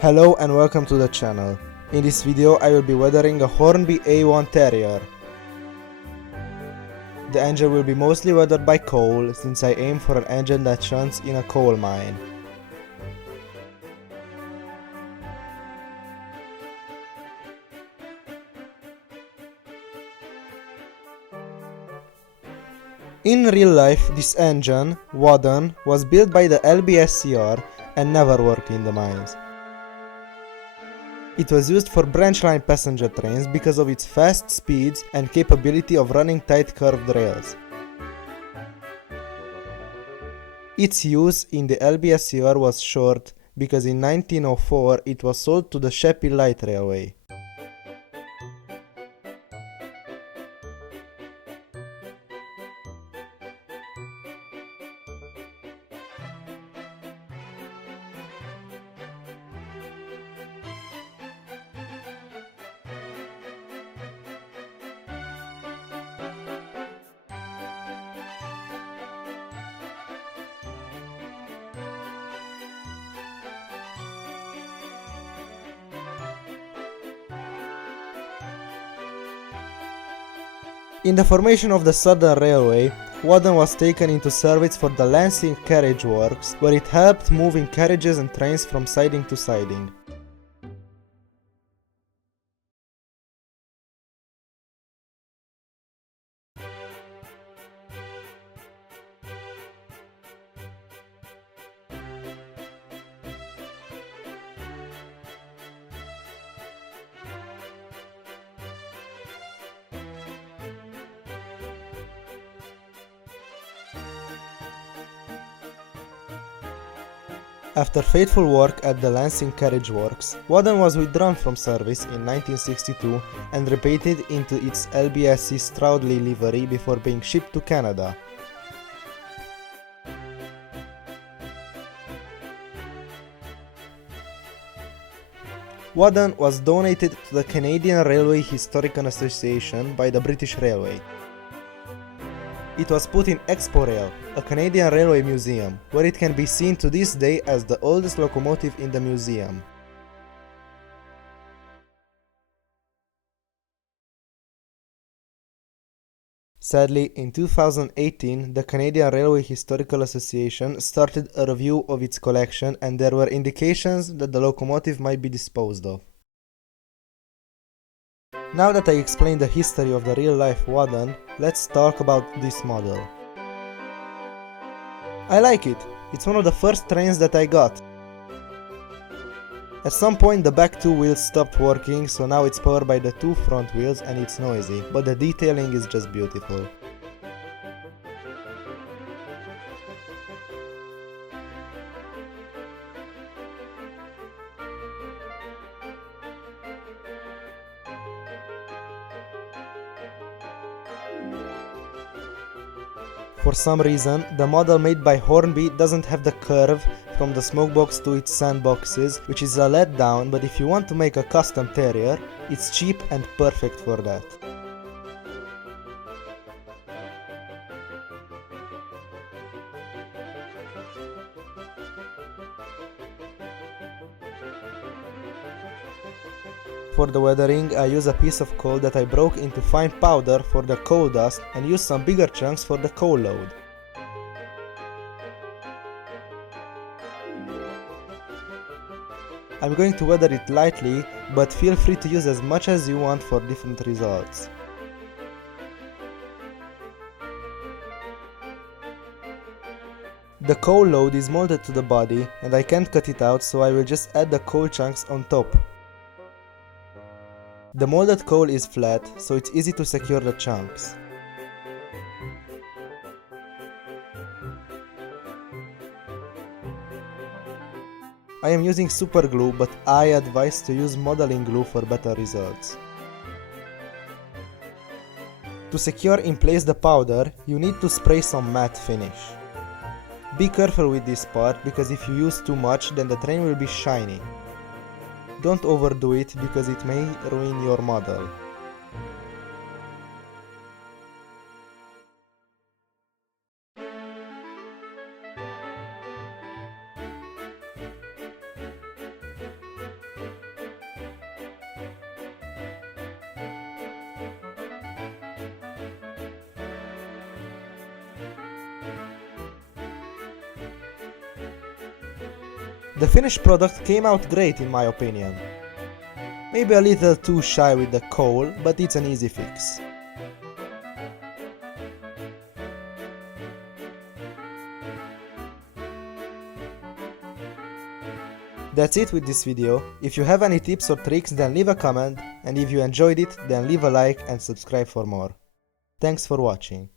Hello and welcome to the channel. In this video I will be weathering a Hornby A1 Terrier. The engine will be mostly weathered by coal, since I aim for an engine that runs in a coal mine. In real life, this engine, Wadden, was built by the LBSCR and never worked in the mines. It was used for branch line passenger trains because of its fast speeds and capability of running tight curved rails. Its use in the LBSCR was short because in 1904 it was sold to the Sheffield Light Railway. In the formation of the Southern Railway, Wadden was taken into service for the Lancing Carriage Works, where it helped moving carriages and trains from siding to siding. After faithful work at the Lancing Carriage Works, Wadden was withdrawn from service in 1962 and repainted into its LBSC Stroudley livery before being shipped to Canada. Wadden was donated to the Canadian Railway Historical Association by the British Railway. It was put in Expo Rail, a Canadian railway museum, where it can be seen to this day as the oldest locomotive in the museum. Sadly, in 2018, the Canadian Railway Historical Association started a review of its collection and there were indications that the locomotive might be disposed of. Now that I explained the history of the real-life Wadden, let's talk about this model. I like it. It's one of the first trains that I got. At some point the back two wheels stopped working, so now it's powered by the two front wheels and it's noisy, but the detailing is just beautiful. For some reason, the model made by Hornby doesn't have the curve from the smokebox to its sandboxes, which is a letdown, but if you want to make a custom terrier, it's cheap and perfect for that. For the weathering, I use a piece of coal that I broke into fine powder for the coal dust and use some bigger chunks for the coal load. I'm going to weather it lightly, but feel free to use as much as you want for different results. The coal load is molded to the body and I can't cut it out, so I will just add the coal chunks on top. The molded coal is flat, so it's easy to secure the chunks. I am using super glue, but I advise to use modeling glue for better results. To secure in place the powder, you need to spray some matte finish. Be careful with this part, because if you use too much, then the train will be shiny. Don't overdo it because it may ruin your model. The finished product came out great in my opinion. Maybe a little too shy with the coal, but it's an easy fix. That's it with this video. If you have any tips or tricks, then leave a comment, and if you enjoyed it, then leave a like and subscribe for more. Thanks for watching.